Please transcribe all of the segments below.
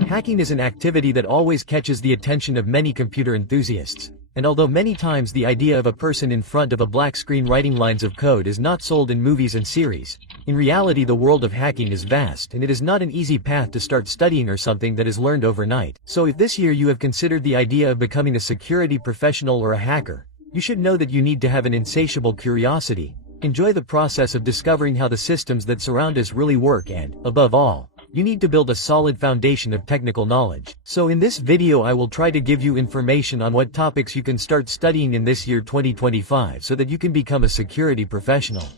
Hacking is an activity that always catches the attention of many computer enthusiasts, and although many times the idea of a person in front of a black screen writing lines of code is not sold in movies and series, in reality the world of hacking is vast and it is not an easy path to start studying or something that is learned overnight. So if this year you have considered the idea of becoming a security professional or a hacker, you should know that you need to have an insatiable curiosity, enjoy the process of discovering how the systems that surround us really work and, above all, you need to build a solid foundation of technical knowledge. So in this video I will try to give you information on what topics you can start studying in this year 2025 so that you can become a security professional.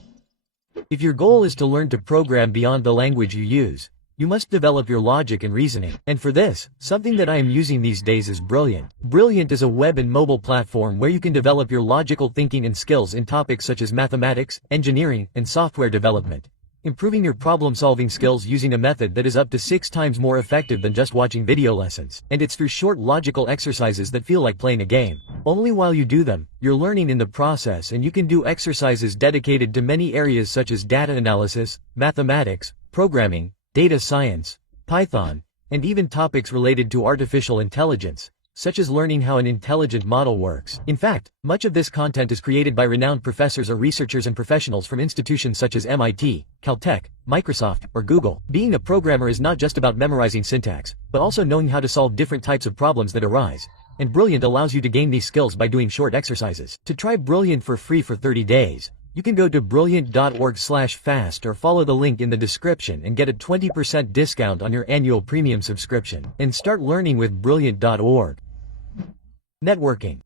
If your goal is to learn to program beyond the language you use, you must develop your logic and reasoning. And for this, something that I am using these days is Brilliant. Brilliant is a web and mobile platform where you can develop your logical thinking and skills in topics such as mathematics, engineering, and software development, improving your problem-solving skills using a method that is up to 6 times more effective than just watching video lessons. And it's through short logical exercises that feel like playing a game. Only while you do them, you're learning in the process, and you can do exercises dedicated to many areas such as data analysis, mathematics, programming, data science, Python, and even topics related to artificial intelligence, such as learning how an intelligent model works. In fact, much of this content is created by renowned professors or researchers and professionals from institutions such as MIT, Caltech, Microsoft, or Google. Being a programmer is not just about memorizing syntax, but also knowing how to solve different types of problems that arise. And Brilliant allows you to gain these skills by doing short exercises. To try Brilliant for free for 30 days, you can go to brilliant.org/fast or follow the link in the description and get a 20% discount on your annual premium subscription, and start learning with brilliant.org. Networking.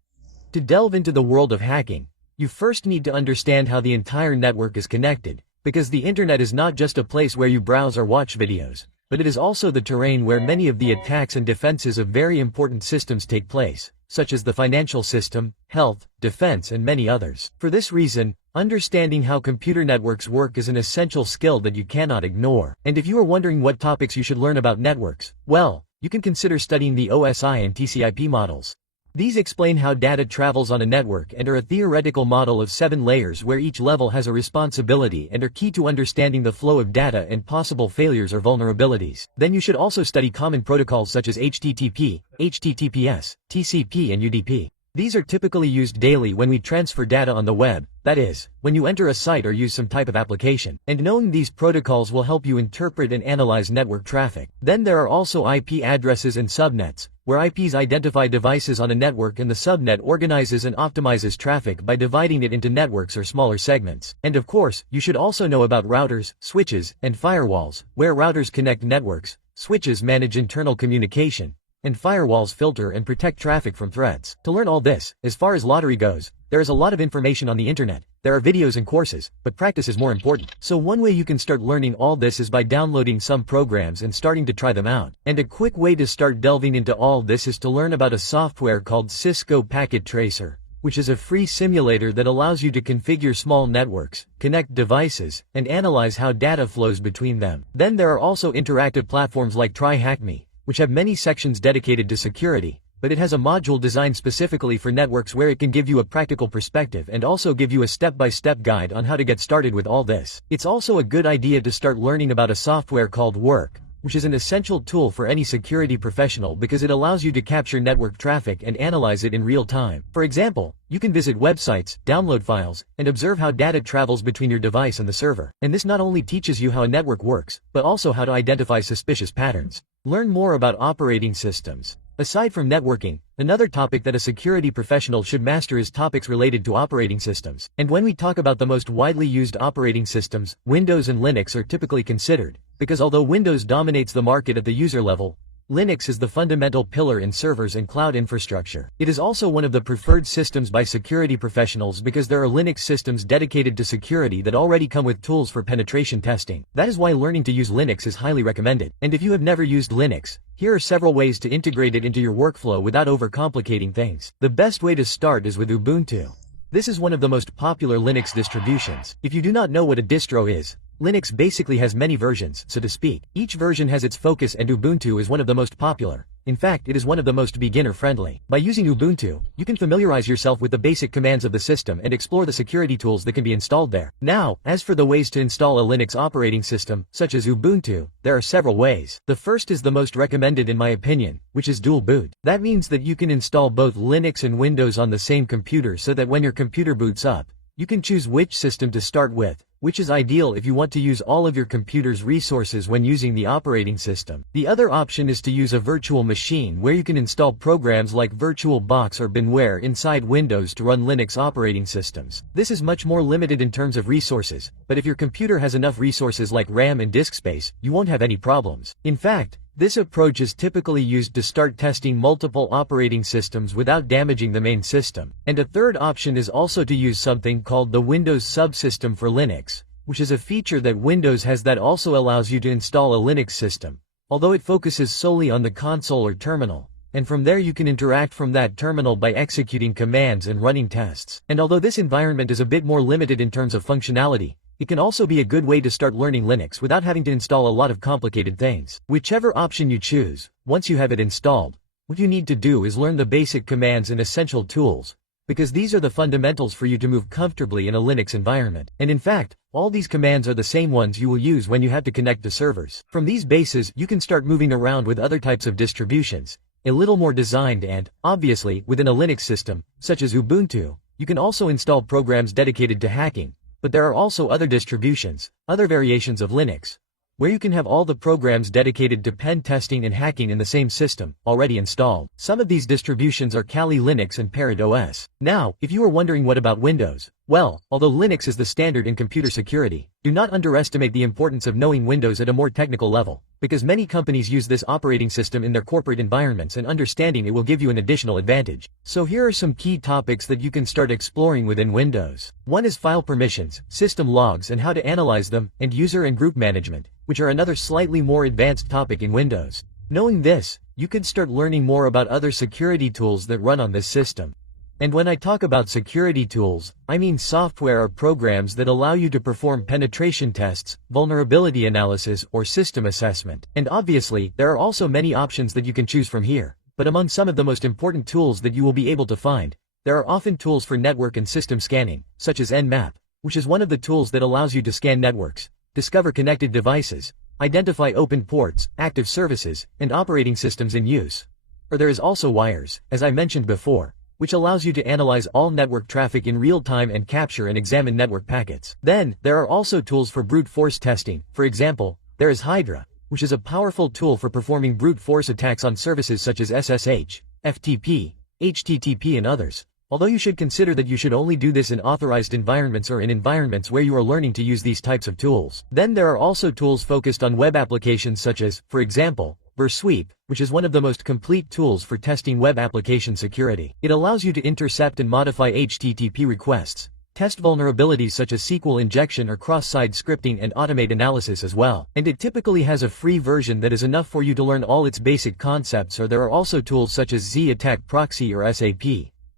To delve into the world of hacking, you first need to understand how the entire network is connected, because the internet is not just a place where you browse or watch videos, but it is also the terrain where many of the attacks and defenses of very important systems take place, such as the financial system, health, defense, and many others. For this reason, understanding how computer networks work is an essential skill that you cannot ignore. And if you are wondering what topics you should learn about networks, well, you can consider studying the OSI and TCP models. These explain how data travels on a network and are a theoretical model of 7 layers where each level has a responsibility and are key to understanding the flow of data and possible failures or vulnerabilities. Then you should also study common protocols such as HTTP, HTTPS, TCP, and UDP. These are typically used daily when we transfer data on the web, that is, when you enter a site or use some type of application. And knowing these protocols will help you interpret and analyze network traffic. Then there are also IP addresses and subnets, where IPs identify devices on a network and the subnet organizes and optimizes traffic by dividing it into networks or smaller segments. And of course, you should also know about routers, switches, and firewalls, where routers connect networks, switches manage internal communication, and firewalls filter and protect traffic from threats. To learn all this, as far as lottery goes, there is a lot of information on the internet. There are videos and courses, but practice is more important. So one way you can start learning all this is by downloading some programs and starting to try them out. And a quick way to start delving into all this is to learn about a software called Cisco Packet Tracer, which is a free simulator that allows you to configure small networks, connect devices, and analyze how data flows between them. Then there are also interactive platforms like TryHackMe, which have many sections dedicated to security, but it has a module designed specifically for networks where it can give you a practical perspective and also give you a step-by-step guide on how to get started with all this. It's also a good idea to start learning about a software called Work, which is an essential tool for any security professional because it allows you to capture network traffic and analyze it in real time. For example, you can visit websites, download files, and observe how data travels between your device and the server. And this not only teaches you how a network works, but also how to identify suspicious patterns. Learn more about operating systems. Aside from networking, another topic that a security professional should master is topics related to operating systems. And when we talk about the most widely used operating systems, Windows and Linux are typically considered, because although Windows dominates the market at the user level, Linux is the fundamental pillar in servers and cloud infrastructure. It is also one of the preferred systems by security professionals because there are Linux systems dedicated to security that already come with tools for penetration testing. That is why learning to use Linux is highly recommended. And if you have never used Linux, here are several ways to integrate it into your workflow without overcomplicating things. The best way to start is with Ubuntu. This is one of the most popular Linux distributions. If you do not know what a distro is, Linux basically has many versions, so to speak. Each version has its focus and Ubuntu is one of the most popular. In fact, it is one of the most beginner-friendly. By using Ubuntu, you can familiarize yourself with the basic commands of the system and explore the security tools that can be installed there. Now, as for the ways to install a Linux operating system, such as Ubuntu, there are several ways. The first is the most recommended in my opinion, which is dual boot. That means that you can install both Linux and Windows on the same computer so that when your computer boots up, you can choose which system to start with, which is ideal if you want to use all of your computer's resources when using the operating system. The other option is to use a virtual machine where you can install programs like VirtualBox or Binware inside Windows to run Linux operating systems. This is much more limited in terms of resources, but if your computer has enough resources like RAM and disk space, you won't have any problems. In fact, this approach is typically used to start testing multiple operating systems without damaging the main system. And a third option is also to use something called the Windows subsystem for Linux, which is a feature that Windows has that also allows you to install a Linux system, although it focuses solely on the console or terminal. And from there you can interact from that terminal by executing commands and running tests. And although this environment is a bit more limited in terms of functionality, it can also be a good way to start learning Linux without having to install a lot of complicated things. Whichever option you choose, once you have it installed, what you need to do is learn the basic commands and essential tools, because these are the fundamentals for you to move comfortably in a Linux environment. And in fact, all these commands are the same ones you will use when you have to connect to servers. From these bases, you can start moving around with other types of distributions, a little more designed and, obviously, within a Linux system, such as Ubuntu, you can also install programs dedicated to hacking. But there are also other distributions, other variations of Linux, where you can have all the programs dedicated to pen testing and hacking in the same system, already installed. Some of these distributions are Kali Linux and Parrot OS. Now, if you are wondering what about Windows, well, although Linux is the standard in computer security, do not underestimate the importance of knowing Windows at a more technical level, because many companies use this operating system in their corporate environments and understanding it will give you an additional advantage. So here are some key topics that you can start exploring within Windows. One is file permissions, system logs and how to analyze them, and user and group management, which are another slightly more advanced topic in Windows. Knowing this, you can start learning more about other security tools that run on this system. And when I talk about security tools, I mean software or programs that allow you to perform penetration tests, vulnerability analysis, or system assessment. And obviously, there are also many options that you can choose from here. But among some of the most important tools that you will be able to find, there are often tools for network and system scanning, such as Nmap, which is one of the tools that allows you to scan networks, discover connected devices, identify open ports, active services, and operating systems in use. Or there is also Wires, as I mentioned before, which allows you to analyze all network traffic in real time and capture and examine network packets. Then, there are also tools for brute force testing. For example, there is Hydra, which is a powerful tool for performing brute force attacks on services such as SSH, FTP, HTTP and others. Although you should consider that you should only do this in authorized environments or in environments where you are learning to use these types of tools. Then there are also tools focused on web applications such as, for example, Sweep, which is one of the most complete tools for testing web application security. It allows you to intercept and modify HTTP requests, test vulnerabilities such as SQL injection or cross-site scripting and automate analysis as well. And it typically has a free version that is enough for you to learn all its basic concepts. Or there are also tools such as Z-Attack Proxy or SAP,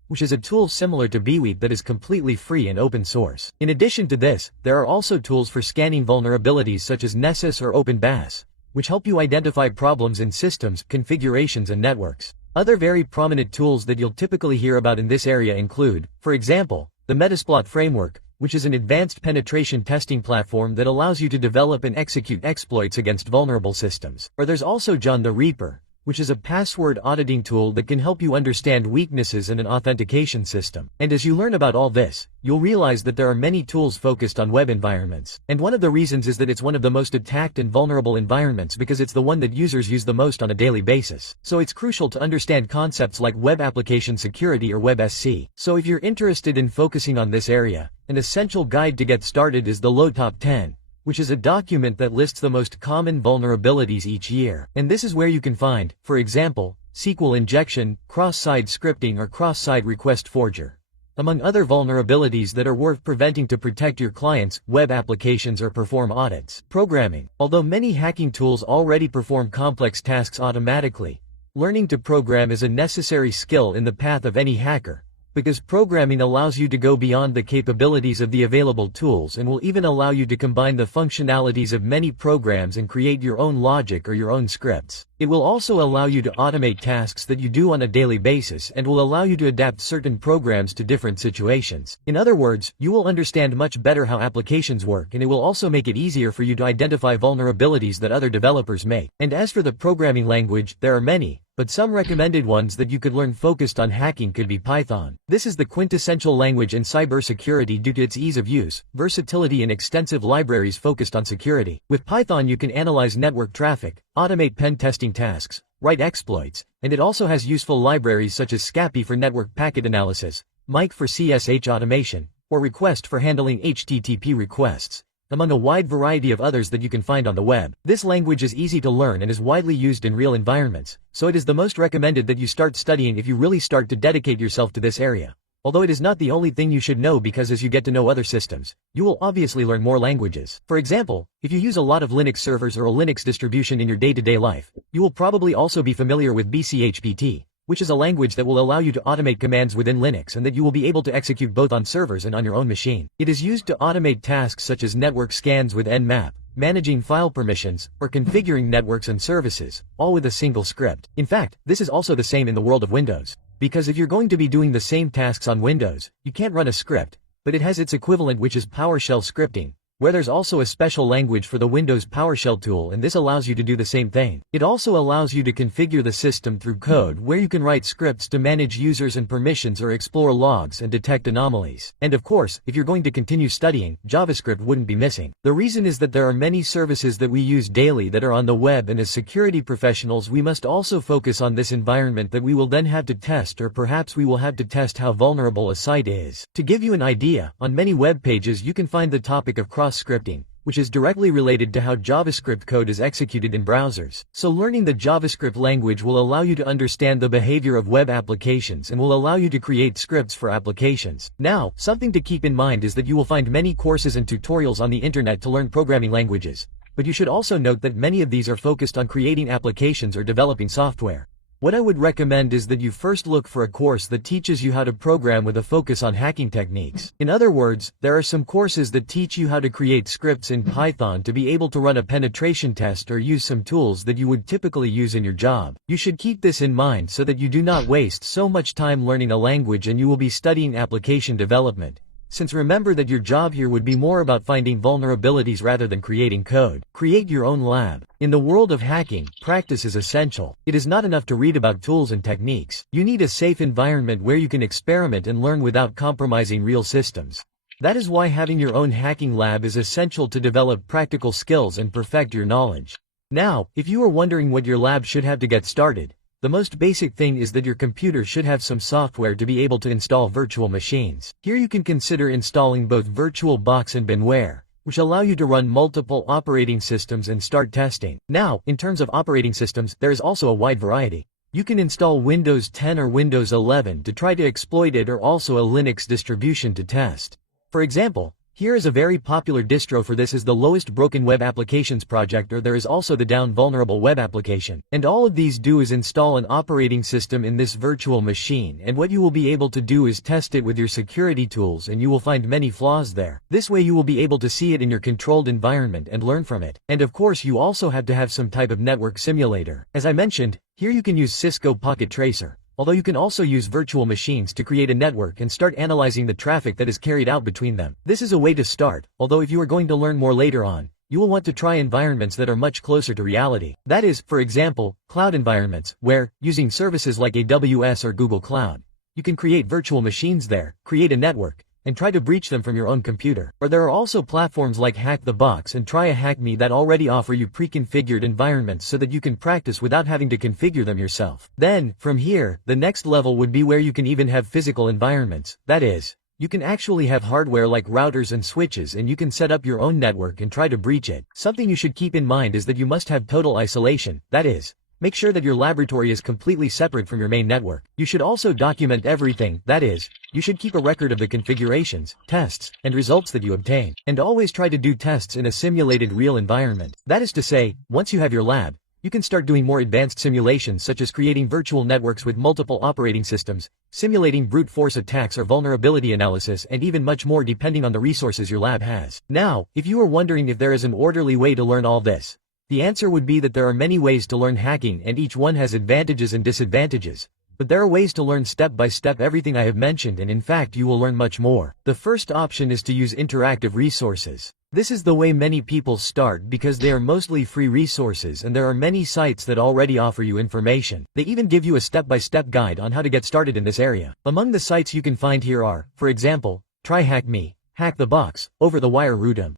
which is a tool similar to Bweep that is completely free and open source. In addition to this, there are also tools for scanning vulnerabilities such as Nessus or OpenBAS, which help you identify problems in systems, configurations and networks. Other very prominent tools that you'll typically hear about in this area include, for example, the Metasploit framework, which is an advanced penetration testing platform that allows you to develop and execute exploits against vulnerable systems. Or there's also John the Reaper, which is a password auditing tool that can help you understand weaknesses in an authentication system. And as you learn about all this, you'll realize that there are many tools focused on web environments. And one of the reasons is that it's one of the most attacked and vulnerable environments because it's the one that users use the most on a daily basis. So it's crucial to understand concepts like web application security or WebSC. So if you're interested in focusing on this area, an essential guide to get started is the Low Top 10, which is a document that lists the most common vulnerabilities each year. And this is where you can find, for example, SQL injection, cross-site scripting or cross-site request forger, among other vulnerabilities that are worth preventing to protect your clients' web applications or perform audits. Programming. Although many hacking tools already perform complex tasks automatically, learning to program is a necessary skill in the path of any hacker, because programming allows you to go beyond the capabilities of the available tools and will even allow you to combine the functionalities of many programs and create your own logic or your own scripts. It will also allow you to automate tasks that you do on a daily basis and will allow you to adapt certain programs to different situations. In other words, you will understand much better how applications work, and it will also make it easier for you to identify vulnerabilities that other developers make. And as for the programming language, there are many, but some recommended ones that you could learn focused on hacking could be Python. This is the quintessential language in cybersecurity due to its ease of use, versatility and extensive libraries focused on security. With Python you can analyze network traffic, automate pen testing tasks, write exploits, and it also has useful libraries such as Scapy for network packet analysis, Mike for CSH automation, or Request for handling HTTP requests, among a wide variety of others that you can find on the web. This language is easy to learn and is widely used in real environments, so it is the most recommended that you start studying if you really start to dedicate yourself to this area. Although it is not the only thing you should know, because as you get to know other systems, you will obviously learn more languages. For example, if you use a lot of Linux servers or a Linux distribution in your day-to-day life, you will probably also be familiar with BCHPT, which is a language that will allow you to automate commands within Linux and that you will be able to execute both on servers and on your own machine. It is used to automate tasks such as network scans with Nmap, managing file permissions, or configuring networks and services, all with a single script. In fact, this is also the same in the world of Windows. Because if you're going to be doing the same tasks on Windows, you can't run a script, but it has its equivalent, which is PowerShell scripting, where there's also a special language for the Windows PowerShell tool, and this allows you to do the same thing. It also allows you to configure the system through code, where you can write scripts to manage users and permissions or explore logs and detect anomalies. And of course, if you're going to continue studying, JavaScript wouldn't be missing. The reason is that there are many services that we use daily that are on the web, and as security professionals we must also focus on this environment that we will then have to test, or perhaps we will have to test how vulnerable a site is. To give you an idea, on many web pages you can find the topic of cross-scripting, which is directly related to how JavaScript code is executed in browsers. So learning the JavaScript language will allow you to understand the behavior of web applications and will allow you to create scripts for applications. Now, something to keep in mind is that you will find many courses and tutorials on the internet to learn programming languages, but you should also note that many of these are focused on creating applications or developing software. What I would recommend is that you first look for a course that teaches you how to program with a focus on hacking techniques. In other words, there are some courses that teach you how to create scripts in Python to be able to run a penetration test or use some tools that you would typically use in your job. You should keep this in mind so that you do not waste so much time learning a language and you will be studying application development. Since remember that your job here would be more about finding vulnerabilities rather than creating code. Create your own lab. In the world of hacking, practice is essential. It is not enough to read about tools and techniques. You need a safe environment where you can experiment and learn without compromising real systems. That is why having your own hacking lab is essential to develop practical skills and perfect your knowledge. Now, if you are wondering what your lab should have to get started, the most basic thing is that your computer should have some software to be able to install virtual machines. Here you can consider installing both VirtualBox and Binware, which allow you to run multiple operating systems and start testing. Now, in terms of operating systems, there is also a wide variety. You can install Windows 10 or Windows 11 to try to exploit it, or also a Linux distribution to test. For example, here is a very popular distro for this is the Lowest Broken Web Applications project, or there is also the Down Vulnerable Web Application. And all of these do is install an operating system in this virtual machine, and what you will be able to do is test it with your security tools, and you will find many flaws there. This way you will be able to see it in your controlled environment and learn from it. And of course you also have to have some type of network simulator. As I mentioned, here you can use Cisco Pocket Tracer, although you can also use virtual machines to create a network and start analyzing the traffic that is carried out between them. This is a way to start, although if you are going to learn more later on, you will want to try environments that are much closer to reality. That is, for example, cloud environments, where, using services like AWS or Google Cloud, you can create virtual machines there, create a network, and try to breach them from your own computer. Or there are also platforms like Hack the Box and Try a Hack Me that already offer you pre-configured environments so that you can practice without having to configure them yourself. Then, from here, the next level would be where you can even have physical environments. That is, you can actually have hardware like routers and switches, and you can set up your own network and try to breach it. Something you should keep in mind is that you must have total isolation. That is, make sure that your laboratory is completely separate from your main network. You should also document everything. That is, you should keep a record of the configurations, tests, and results that you obtain. And always try to do tests in a simulated real environment. That is to say, once you have your lab, you can start doing more advanced simulations such as creating virtual networks with multiple operating systems, simulating brute force attacks or vulnerability analysis, and even much more depending on the resources your lab has. Now, if you are wondering if there is an orderly way to learn all this, the answer would be that there are many ways to learn hacking and each one has advantages and disadvantages. But there are ways to learn step by step everything I have mentioned, and in fact you will learn much more. The first option is to use interactive resources. This is the way many people start because they are mostly free resources and there are many sites that already offer you information. They even give you a step-by-step guide on how to get started in this area. Among the sites you can find here are, for example, TryHackMe, Hack the Box, Over the Wire Rootum.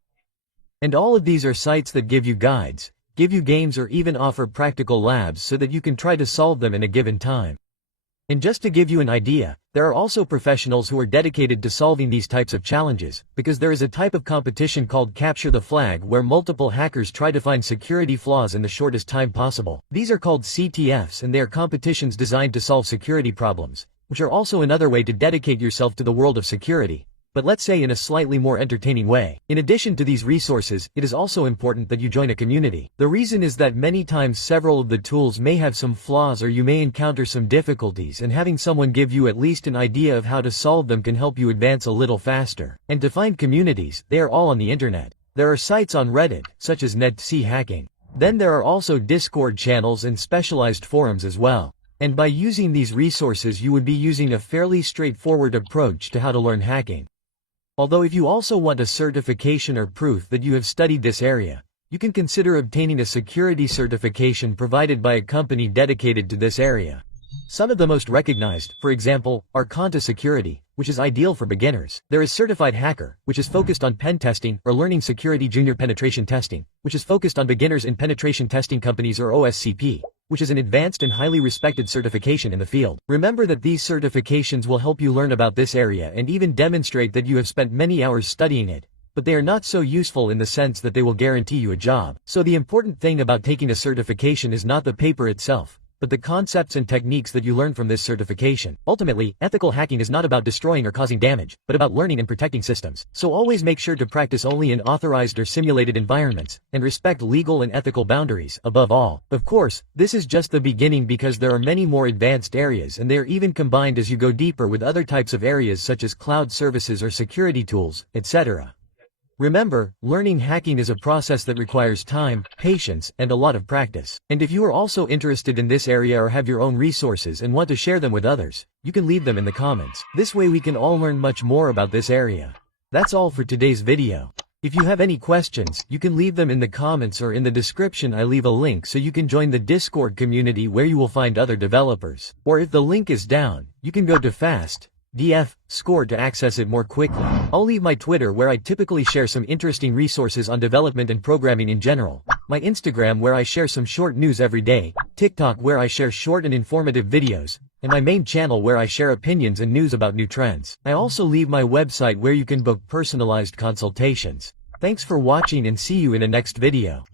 And all of these are sites that give you guides, give you games, or even offer practical labs so that you can try to solve them in a given time. And just to give you an idea, there are also professionals who are dedicated to solving these types of challenges, because there is a type of competition called Capture the Flag where multiple hackers try to find security flaws in the shortest time possible. These are called CTFs and they are competitions designed to solve security problems, which are also another way to dedicate yourself to the world of security. But let's say in a slightly more entertaining way. In addition to these resources, it is also important that you join a community. The reason is that many times several of the tools may have some flaws or you may encounter some difficulties, and having someone give you at least an idea of how to solve them can help you advance a little faster. And to find communities, they are all on the internet. There are sites on Reddit, such as Net-C Hacking. Then there are also Discord channels and specialized forums as well. And by using these resources you would be using a fairly straightforward approach to how to learn hacking. Although if you also want a certification or proof that you have studied this area, you can consider obtaining a security certification provided by a company dedicated to this area. Some of the most recognized, for example, are Conta Security, which is ideal for beginners. There is Certified Hacker, which is focused on pen testing, or Learning Security Junior Penetration Testing, which is focused on beginners in penetration testing companies, or OSCP, which is an advanced and highly respected certification in the field. Remember that these certifications will help you learn about this area and even demonstrate that you have spent many hours studying it, but they are not so useful in the sense that they will guarantee you a job. So the important thing about taking a certification is not the paper itself, but the concepts and techniques that you learn from this certification. Ultimately, ethical hacking is not about destroying or causing damage, but about learning and protecting systems. So always make sure to practice only in authorized or simulated environments, and respect legal and ethical boundaries, above all. Of course, this is just the beginning because there are many more advanced areas and they are even combined as you go deeper with other types of areas such as cloud services or security tools, etc. Remember, learning hacking is a process that requires time, patience, and a lot of practice. And if you are also interested in this area or have your own resources and want to share them with others, you can leave them in the comments. This way we can all learn much more about this area. That's all for today's video. If you have any questions, you can leave them in the comments, or in the description I leave a link so you can join the Discord community where you will find other developers. Or if the link is down, you can go to FastDF Score to access it more quickly. I'll leave my Twitter where I typically share some interesting resources on development and programming in general, my Instagram where I share some short news every day, TikTok where I share short and informative videos, and my main channel where I share opinions and news about new trends. I also leave my website where you can book personalized consultations. Thanks for watching and see you in a next video.